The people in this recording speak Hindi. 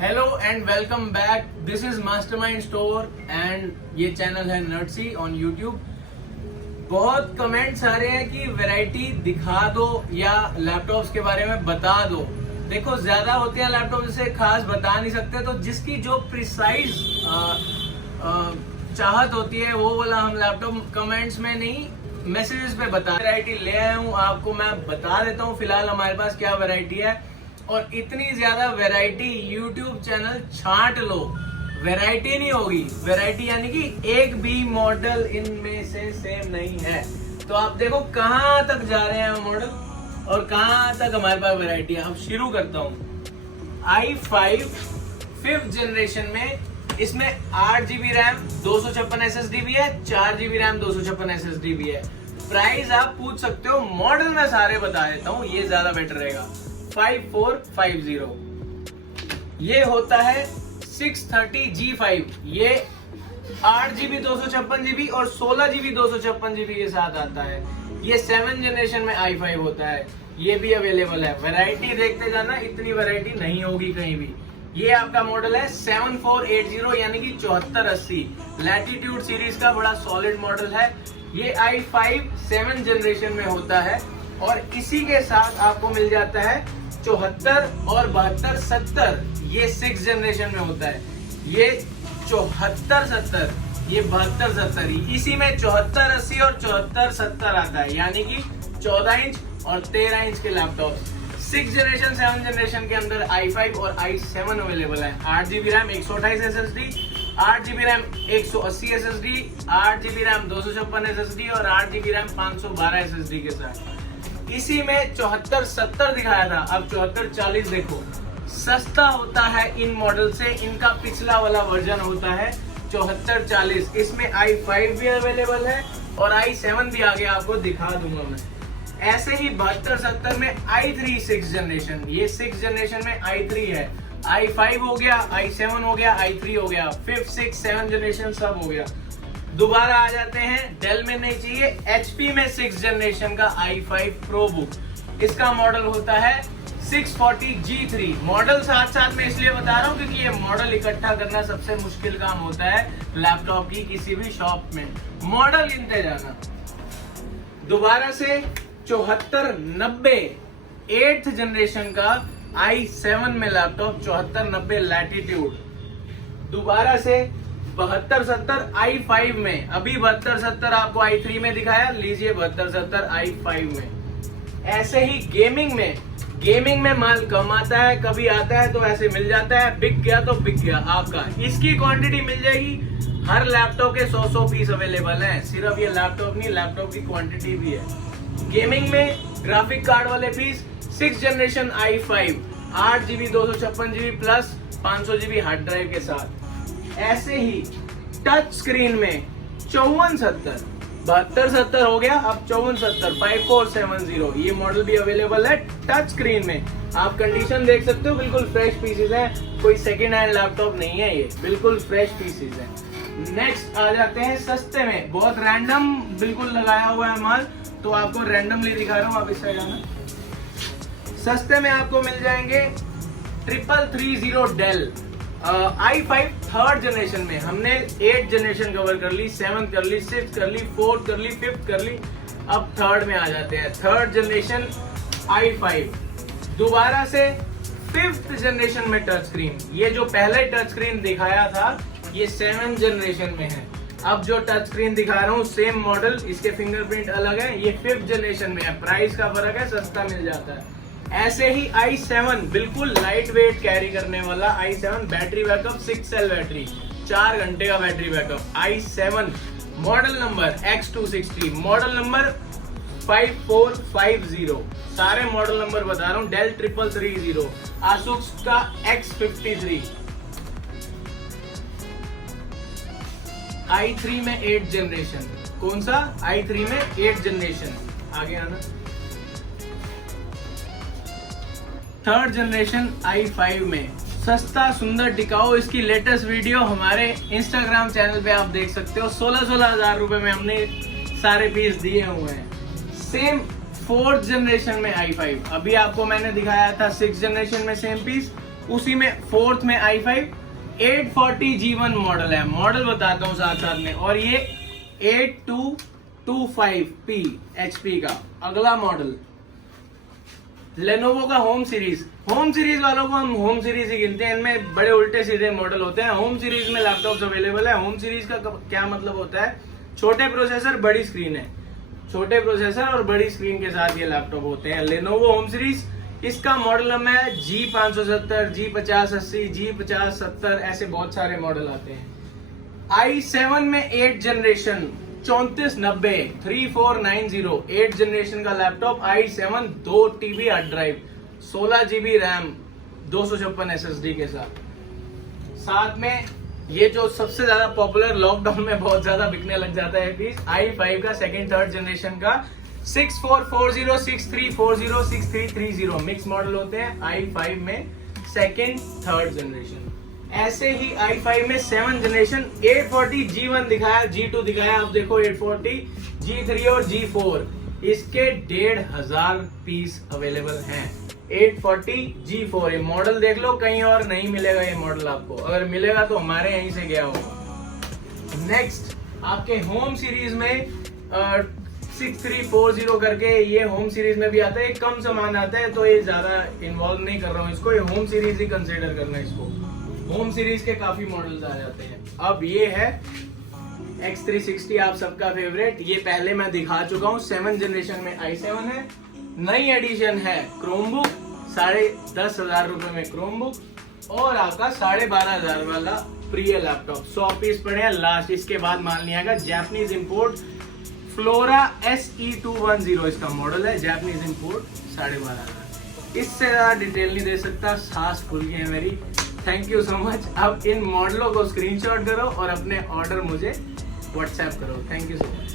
Hello and welcome back. This is mastermind store and ये चैनल है नर्डसी ऑन यूट्यूब। बहुत कमेंट्स आ रहे हैं कि वैरायटी दिखा दो या लैपटॉप्स के बारे में बता दो। देखो, ज्यादा होते हैं लैपटॉप, जैसे खास बता नहीं सकते, तो जिसकी जो प्रिसाइज चाहत होती है वो वाला हम लैपटॉप कमेंट्स में नहीं, मैसेजेस पे बता। वैरायटी ले आया हूँ, आपको मैं बता देता हूँ फिलहाल हमारे पास क्या वैरायटी है। और इतनी ज्यादा वैरायटी, यूट्यूब चैनल छांट लो, वैरायटी नहीं होगी। वैरायटी यानी कि एक भी मॉडल इनमें से सेम नहीं है। तो आप देखो कहां तक जा रहे हैं मॉडल और कहां तक हमारे पास वैरायटी है। अब शुरू करता हूं। i5 5th जनरेशन में, इसमें 8GB रैम 256 SSD भी है, 4GB रैम 256 SSD भी है। प्राइस आप पूछ सकते हो, मॉडल मैं सारे बता देता हूँ, ये ज्यादा बेटर रहेगा। 5450 ये होता है 630G5। ये 8GB 256GB और 16GB 256GB के साथ आता है। ये 7th जनरेशन में i5 होता है, ये भी अवेलेबल है। वैरायटी देखते जाना, इतनी वैरायटी नहीं होगी कहीं भी। ये आपका मॉडल है 7480 यानी कि 7480 लैटिट्यूड सीरीज का बड़ा सॉलिड मॉडल है। ये i5 7th जनरेशन में होता है और इसी के साथ आपको मिल जाता है 74 और 72 70। ये 6th जनरेशन में होता है। ये 74 70, ये 72 70, इसी में 74 80 और 74 70 आता है, यानी कि 14 इंच और 13 इंच के laptop. 6th generation 7th generation के अंदर i5 और i7 अवेलेबल है। 8GB RAM 128 SSD, 8GB RAM 180 SSD, 8GB RAM 256 SSD और 8GB रैम 512 SSD के साथ। इसी में 74 70 दिखाया था, अब 74 40 देखो। सस्ता होता है इन मॉडल से, इनका पिछला वाला वर्जन होता है 74 40। इसमें i5 भी अवेलेबल है और i7 भी आगे आपको दिखा दूंगा मैं। ऐसे ही 72 70 में i3 6th जनरेशन, ये 6th जनरेशन में i3 है। i5 हो गया, i7 हो गया, i3 हो गया, 5th 6th 7th जनरेशन सब हो गया। दोबारा आ जाते हैं, डेल में नहीं चाहिए, HP में 6th जनरेशन का i5 प्रो बुक। इसका मॉडल होता है 640G3। मॉडल साथ साथ में इसलिए बता रहा हूँ क्योंकि ये मॉडल इकट्ठा करना सबसे मुश्किल काम होता है लैपटॉप की किसी भी शॉप में। मॉडल गिनते जाना। दोबारा से 7490 8th जनरेशन का i7 में लैपटॉप, 7490 लैटिट्यूड। दोबारा से 72 70 i5 में, अभी 72 70 आपको i3 में दिखाया, लीजिए 72 70 i5 में। ऐसे ही गेमिंग में माल कम आता है, कभी आता है तो ऐसे मिल जाता है, बिक गया तो बिक गया आपका। इसकी क्वांटिटी मिल जाएगी, हर लैपटॉप के 100 पीस अवेलेबल हैं। सिर्फ ये लैपटॉप नहीं, लैपटॉप की क्वांटिटी भी है। गेमिंग में ग्राफिक कार्ड वाले piece 6th generation i5 8GB 256GB plus 500GB hard drive के साथ। ऐसे ही टच स्क्रीन में 54 70 72 70 हो गया, अब 54 70 5470 ये मॉडल भी अवेलेबल है टच स्क्रीन में। आप कंडीशन देख सकते हो, बिल्कुल फ्रेश पीसेस है, कोई सेकेंड हैंड लैपटॉप नहीं है, ये बिल्कुल फ्रेश पीसेस है। नेक्स्ट आ जाते हैं सस्ते में, बहुत रैंडम बिल्कुल लगाया हुआ है माल, तो आपको रैंडमली दिखा रहा हूँ, आप इससे जाना। सस्ते में आपको मिल जाएंगे 3330 डेल i5 3rd जनरेशन में। हमने 8th जनरेशन कवर कर ली, 7th कर ली, 6th कर ली, 4th कर ली, 5th कर ली, अब 3rd में आ जाते हैं। 3rd generation i5। दोबारा से 5th जनरेशन में टच स्क्रीन, ये जो पहले टच स्क्रीन दिखाया था ये 7th जनरेशन में है। अब जो टच स्क्रीन दिखा रहा हूँ सेम मॉडल, इसके फिंगरप्रिंट अलग है, ये 5th जनरेशन में है। प्राइस का फर्क है, सस्ता मिल जाता है। ऐसे ही i7 बिल्कुल लाइट वेट कैरी करने वाला i7, battery backup 6 cell battery, 4 घंटे का battery backup. i7 model number X260, model number 5450, सारे मॉडल नंबर बता रहा हूँ। डेल 3330, आसुस का X53, i3 में 8th जनरेशन। कौन सा? i3 में 8th जनरेशन। आगे आना। 3rd जनरेशन i5 में सस्ता सुंदर टिकाऊ, इसकी लेटेस्ट वीडियो हमारे इंस्टाग्राम चैनल पे आप देख सकते हो। 16 हजार रुपए में हमने सारे पीस दिए हुए हैं। सेम 4th जनरेशन में i5, अभी आपको मैंने दिखाया था 6th जनरेशन में सेम पीस, उसी में फोर्थ में i5 840G1 मॉडल है, मॉडल बताता हूँ साथ साथ में। और ये 8225P HP का अगला मॉडल, लेनोवो का होम सीरीज। होम सीरीज वालों को हम होम सीरीज ही गिनते हैं, इनमें बड़े उल्टे सीधे मॉडल होते हैं। होम सीरीज में लैपटॉप्स अवेलेबल है। होम सीरीज का क्या मतलब होता है, छोटे प्रोसेसर बड़ी स्क्रीन है, छोटे प्रोसेसर और बड़ी स्क्रीन के साथ ये लैपटॉप होते हैं। लेनोवो होम सीरीज, इसका मॉडल नंबर है G570, G5080, G5070, ऐसे बहुत सारे मॉडल आते हैं। i7 में 8 जनरेशन 3490 3490 8 जनरेशन का laptop, i7 2 TB hard drive, 16 GB RAM, 256 SSD के साथ। साथ में ये जो सबसे ज्यादा पॉपुलर, लॉकडाउन में बहुत ज्यादा बिकने लग जाता है पीस, i5 का सेकंड थर्ड जनरेशन का 6440 6340 6330 मिक्स मॉडल होते हैं i5 में सेकंड थर्ड जनरेशन। ऐसे ही i5 में 7 जनरेशन 840G1 दिखाया, G2 दिखाया, अब देखो 840 G3 और G4, इसके 1500 पीस अवेलेबल हैं। 840 G4 ये मॉडल देख लो, कहीं और नहीं मिलेगा ये मॉडल आपको, अगर मिलेगा तो हमारे यहीं से गया होगा। नेक्स्ट आपके होम सीरीज में 6340 करके ये होम सीरीज में भी आता है, कम सामान आता है तो ये ज्यादा इन्वॉल्व नहीं कर रहा हूँ इसको, ये होम सीरीज ही कंसीडर करना है इसको। होम सीरीज के काफी मॉडल्स आ जाते हैं। अब ये है X360, आप सबका फेवरेट, ये पहले मैं दिखा चुका हूँ। 7 जनरेशन में i7 है, नई एडिशन है क्रोमबुक, 10,500 रुपए में क्रोमबुक, और आपका 12,500 वाला प्रिय लैपटॉप। 100 पीस पड़े हैं लास्ट, इसके बाद माल नहीं आएगा। जापानीज इंपोर्ट फ्लोरा SE210 इसका मॉडल है, जापानीज इंपोर्ट, 12,500। इससे ज्यादा डिटेल नहीं दे सकता, सांस फूल गई है मेरी। Thank you so much. अब इन मॉडलों को स्क्रीनशॉट करो और अपने ऑर्डर मुझे व्हाट्सएप करो। Thank you so much.